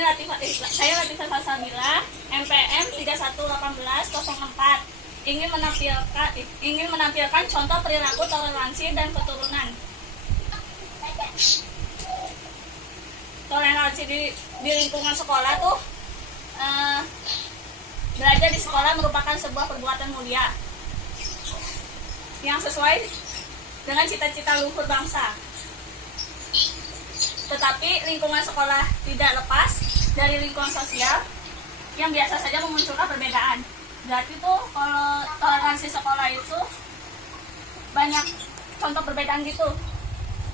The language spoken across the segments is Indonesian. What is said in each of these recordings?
Saya Latifah Salsabila, MPM 311804, ingin menampilkan contoh perilaku toleransi dan keturunan. Toleransi di lingkungan sekolah tuh, belajar di sekolah merupakan sebuah perbuatan mulia yang sesuai dengan cita-cita luhur bangsa. Tetapi lingkungan sekolah tidak lepas dari lingkungan sosial yang biasa saja memunculkan perbedaan. Berarti tuh kalau toleransi sekolah itu banyak contoh perbedaan gitu.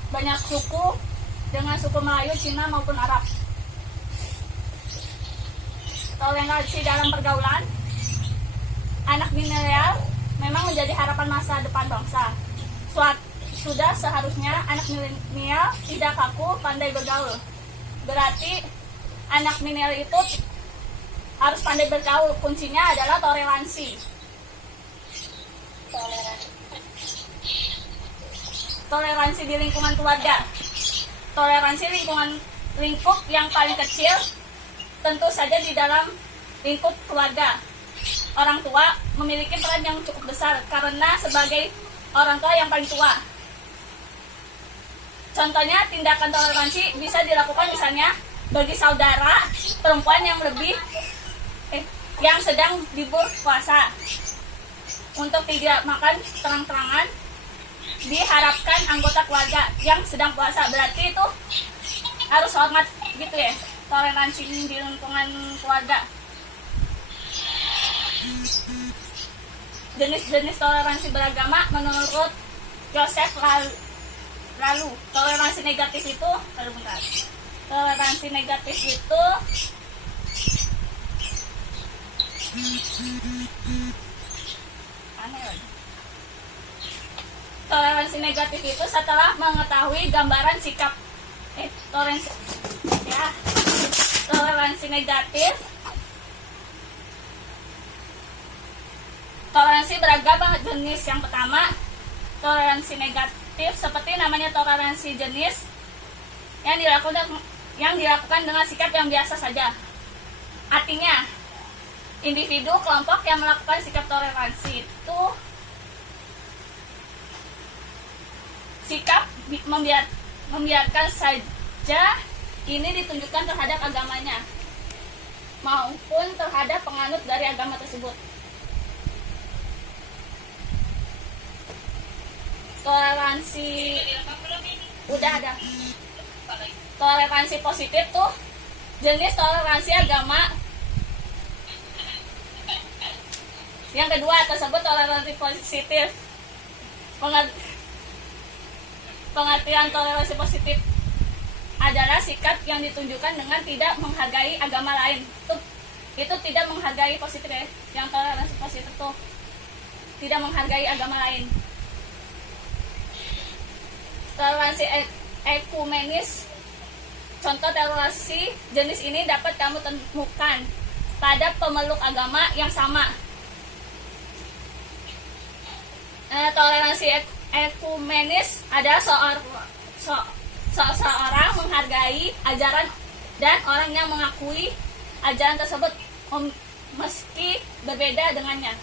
Banyak suku dengan suku Melayu, Cina maupun Arab. Toleransi dalam pergaulan, anak milenial memang menjadi harapan masa depan bangsa. Sudah seharusnya anak milenial tidak kaku, pandai bergaul. Berarti anak milenial itu harus pandai bergaul. Kuncinya adalah toleransi. Toleransi di lingkungan keluarga. Toleransi lingkup yang paling kecil tentu saja di dalam lingkup keluarga. Orang tua memiliki peran yang cukup besar karena sebagai orang tua yang paling tua. Contohnya, tindakan toleransi bisa dilakukan misalnya bagi saudara perempuan yang sedang berpuasa untuk tidak makan terang-terangan, diharapkan anggota keluarga yang sedang puasa. Berarti itu harus hormat gitu ya, toleransi di lingkungan keluarga. Jenis-jenis toleransi beragama menurut Joseph Lalu, toleransi negatif itu, toleransi negatif itu toleransi negatif itu setelah mengetahui gambaran sikap toleransi negatif. Toleransi beragam jenis. Yang pertama, toleransi negatif seperti namanya toleransi jenis yang dilakukan dengan sikap yang biasa saja. Artinya, individu kelompok yang melakukan sikap toleransi itu sikap membiarkan saja ini ditunjukkan terhadap agamanya maupun terhadap penganut dari agama tersebut. Toleransi udah ada. Toleransi positif tuh jenis toleransi agama. Yang kedua tersebut toleransi positif. Pengertian toleransi positif adalah sikap yang ditunjukkan dengan tidak menghargai agama lain. Itu tidak menghargai positif ya. Yang toleransi positif tuh tidak menghargai agama lain. Toleransi ekumenis. Contoh toleransi jenis ini dapat kamu temukan pada pemeluk agama yang sama. Toleransi ekumenis adalah seorang menghargai ajaran dan orang yang mengakui ajaran tersebut meski berbeda dengannya.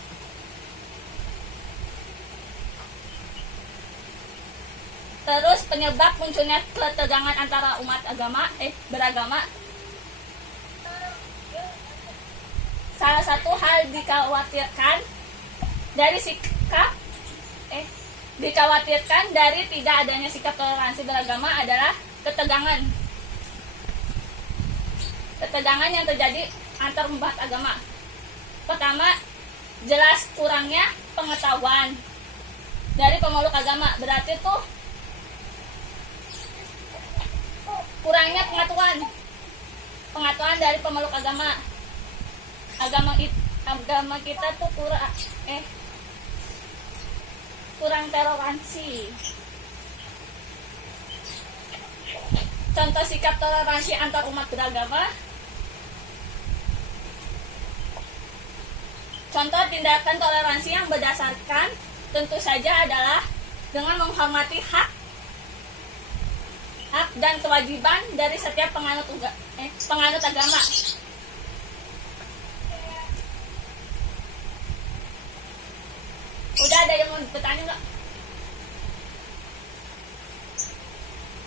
Terus penyebab munculnya ketegangan antara umat beragama. Salah satu hal dikhawatirkan dari tidak adanya sikap toleransi beragama adalah ketegangan yang terjadi antar umat agama. Pertama, jelas kurangnya pengetahuan dari pemeluk agama. Berarti tuh kurangnya pengetahuan dari pemeluk agama. Agama kita tuh kurang toleransi. Contoh sikap toleransi antar umat beragama. Contoh tindakan toleransi yang berdasarkan tentu saja adalah dengan menghormati hak dan kewajiban dari setiap penganut agama. Udah, ada yang mau bertanya nggak?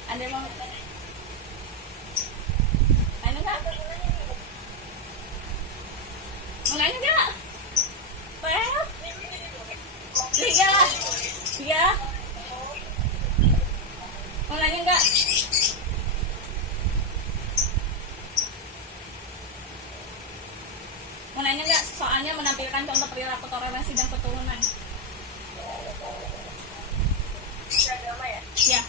Ada yang mau bertanya? Nanya nggak? Mau nanya nggak? Well, iya, iya. Mau nanya nggak? Mau nanya nggak? Soalnya menampilkan contoh perilaku toleransi dan keturunan. Ya.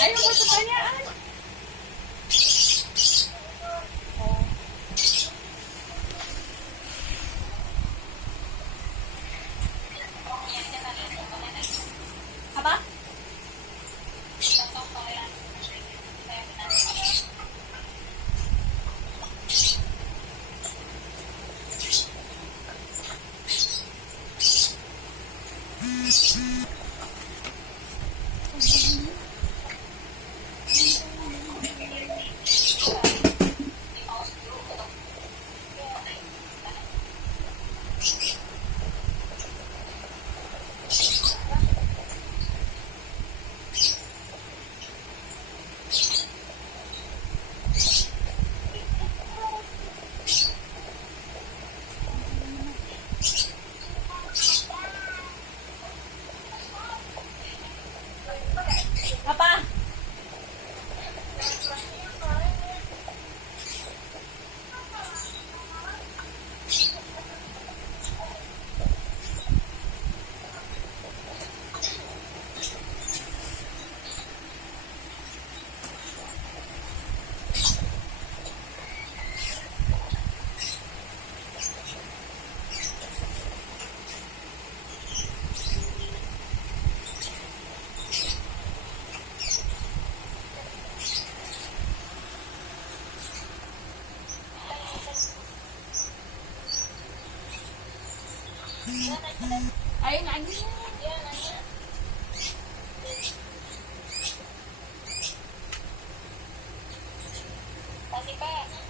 Ayo buat pertanyaan. Apa? Apa? Ayo nanya.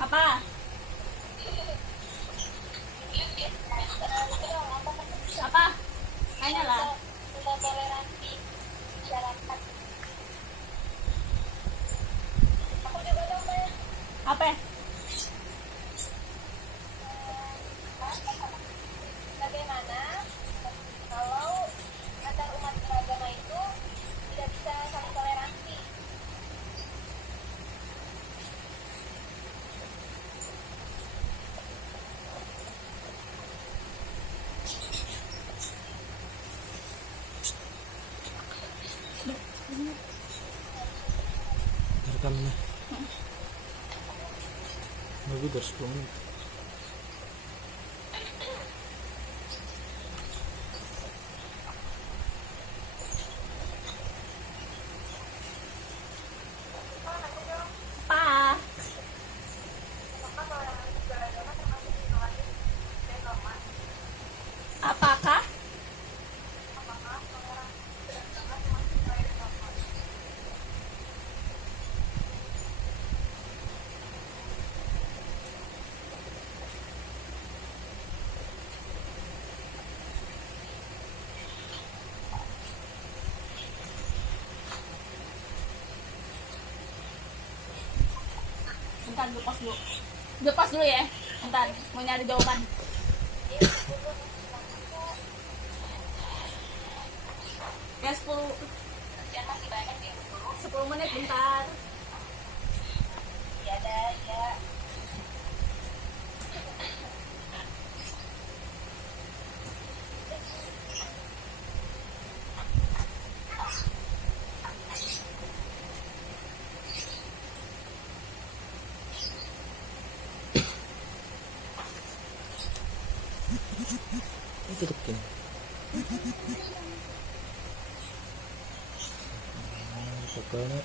Apa? Apa? Tanya lah. Apa? Bagaimana kalau antar umat beragama itu tidak bisa saling toleransi? Rekam na. Bagus udah 10 menit. Apa? Apakah? Bentar, lepas dulu. Lepas dulu ya. Bentar, mau nyari jawaban. Ya 10. 10 menit bentar. Ya ada ya. Tutup gini. Pokoknya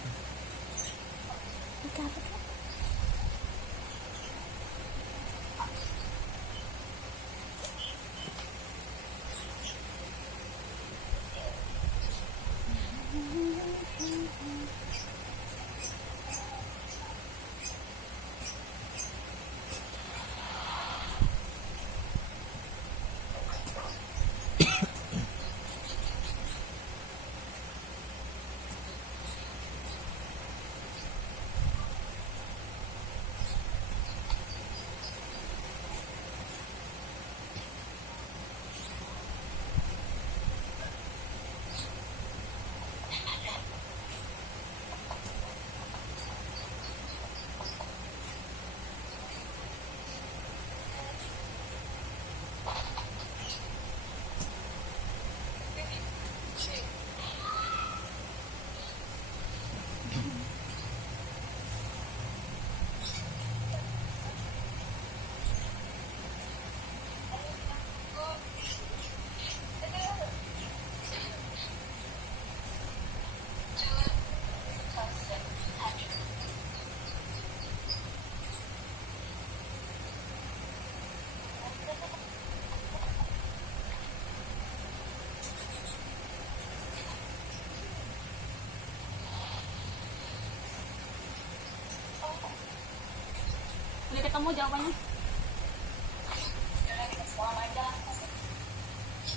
Udah ketemu jawabannya.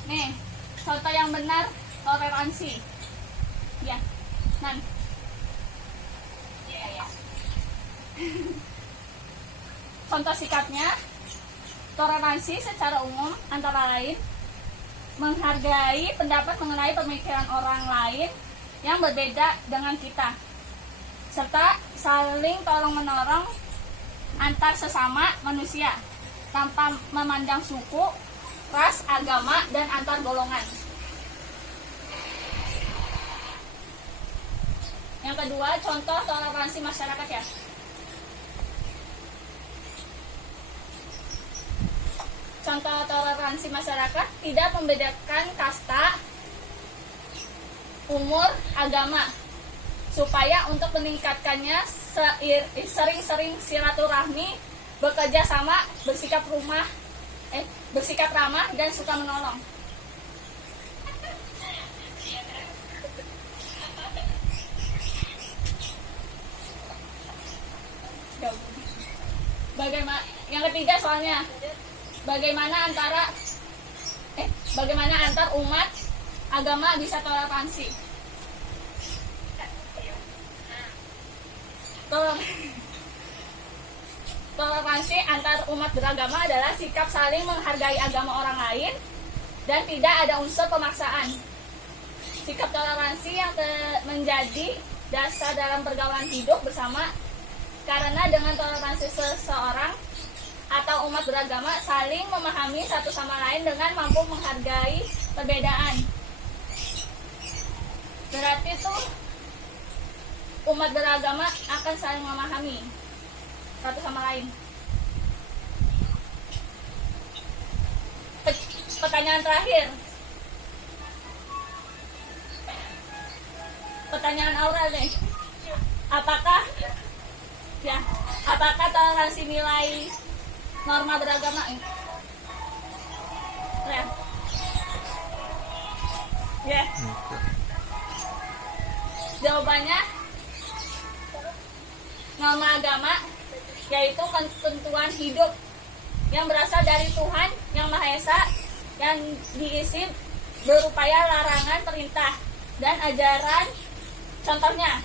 Nih, contoh yang benar toleransi. Ya, Nan. Contoh sikapnya, toleransi secara umum antara lain menghargai pendapat mengenai pemikiran orang lain yang berbeda dengan kita, serta saling tolong-menolong antar sesama manusia tanpa memandang suku, ras, agama, dan antar golongan. Yang kedua, contoh toleransi masyarakat ya. Contoh toleransi masyarakat tidak membedakan kasta, umur, agama, supaya untuk meningkatkannya sering-sering silaturahmi, bekerja sama, bersikap ramah dan suka menolong. Bagaimana yang ketiga soalnya bagaimana antar umat agama bisa toleransi. Toleransi antar umat beragama adalah sikap saling menghargai agama orang lain dan tidak ada unsur pemaksaan. Sikap toleransi yang menjadi dasar dalam pergaulan hidup bersama, karena dengan toleransi seseorang atau umat beragama saling memahami satu sama lain dengan mampu menghargai perbedaan. Berarti itu umat beragama akan saling memahami satu sama lain. Pertanyaan terakhir. Pertanyaan Aura nih. Apakah toleransi nilai norma beragama ini? Ya. Jawabannya norma agama yaitu ketentuan hidup yang berasal dari Tuhan yang Maha Esa, yang diisi berupaya larangan, perintah, dan ajaran. Contohnya,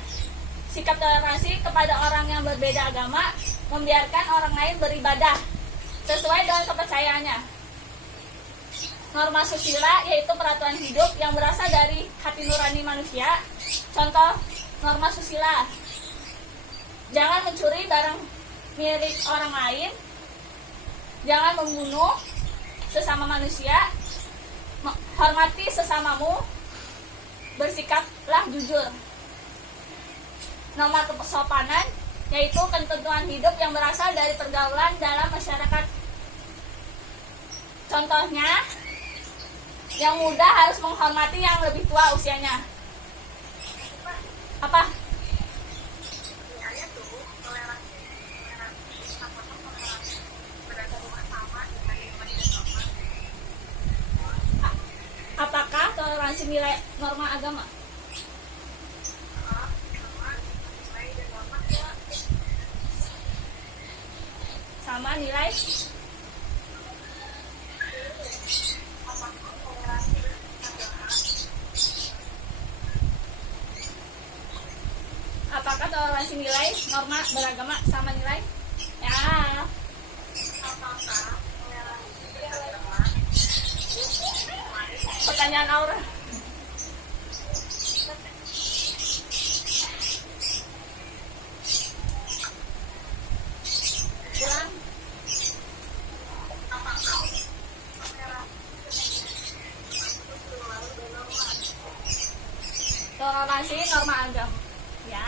sikap toleransi kepada orang yang berbeda agama, membiarkan orang lain beribadah sesuai dengan kepercayaannya. Norma susila yaitu peraturan hidup yang berasal dari hati nurani manusia. Contoh norma susila. Jangan mencuri barang milik orang lain. Jangan membunuh sesama manusia. Hormati sesamamu. Bersikaplah jujur. Norma kesopanan yaitu ketentuan hidup yang berasal dari pergaulan dalam masyarakat. Contohnya, yang muda harus menghormati yang lebih tua usianya. Apa? Apakah toleransi nilai norma agama? Sama nilai apakah toleransi nilai norma beragama sama nilai? Ya. Pertanyaan Aura. Ulang. Toleransi norma agama. Ya.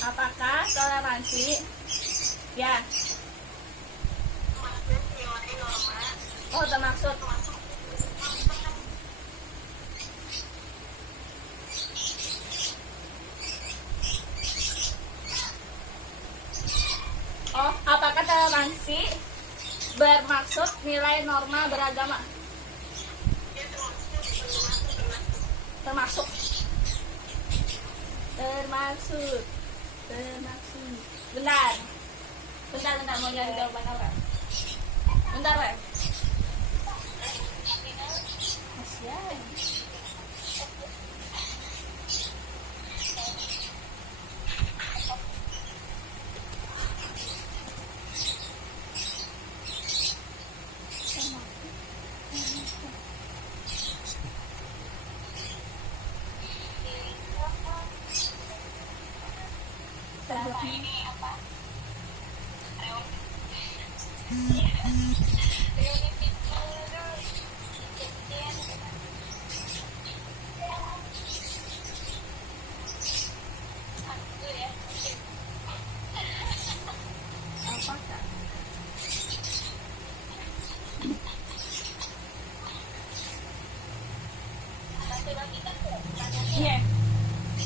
Apakah toleransi? Ya. Oh, termaksud. Oh, apakah toleransi bermaksud nilai norma beragama? Termaksud. Bentar mau nyari jawaban Aura. Bentar, Re. Kasian.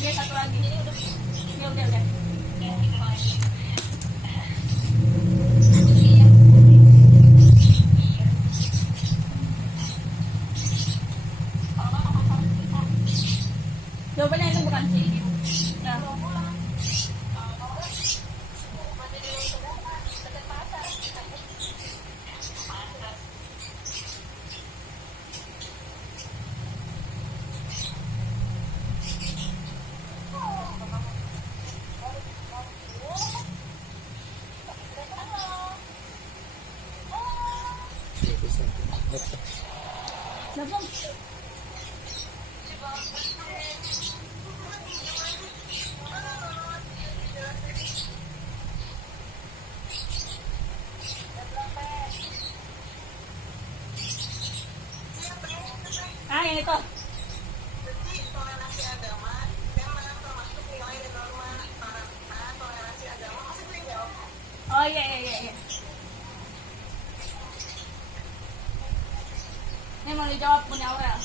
Iya, satu lagi. Ini udah. Jawabannya itu bukan. Nah. Kenapa? Yang itu. Toleransi agama memang termasuk nilai dan norma toleransi agama. Masih boleh jawab? Oh iya. Ini mau dijawab punya Aurel.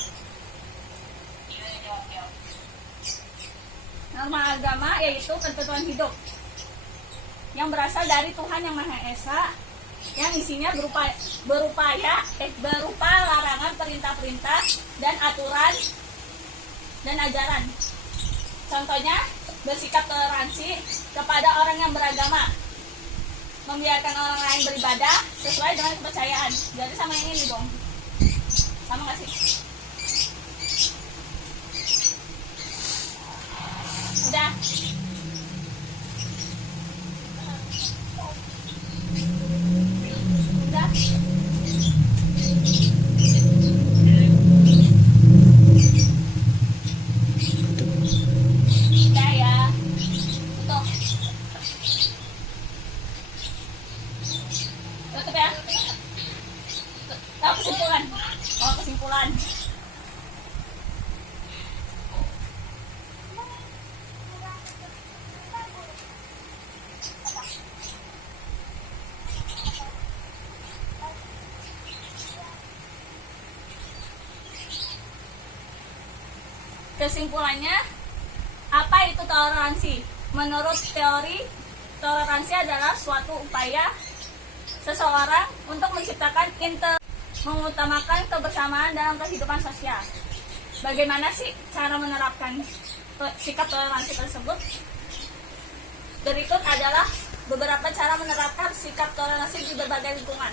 Norma agama yaitu ketentuan hidup yang berasal dari Tuhan Yang Maha Esa, yang isinya berupa larangan, perintah-perintah, dan aturan dan ajaran. Contohnya, bersikap toleransi kepada orang yang beragama, membiarkan orang lain beribadah sesuai dengan kepercayaan. Jadi sama yang ini dong. Sama nggak sih? Udah. Kesimpulannya, apa itu toleransi? Menurut teori, toleransi adalah suatu upaya seseorang untuk menciptakan mengutamakan kebersamaan dalam kehidupan sosial. Bagaimana sih cara menerapkan sikap toleransi tersebut? Berikut adalah beberapa cara menerapkan sikap toleransi di berbagai lingkungan.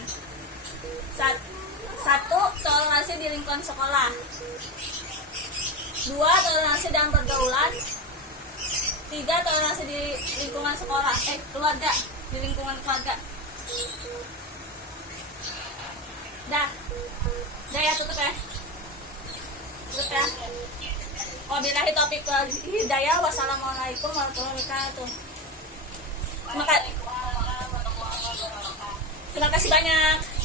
1. Toleransi di lingkungan sekolah. 2. Toleransi dalam pergaulan. 3. Toleransi di lingkungan sekolah, keluarga, di lingkungan keluarga. Dah ya, tutup ya. Wabillahi taufiq wal hidayah. Wassalamualaikum warahmatullahi wabarakatuh. Terima kasih banyak.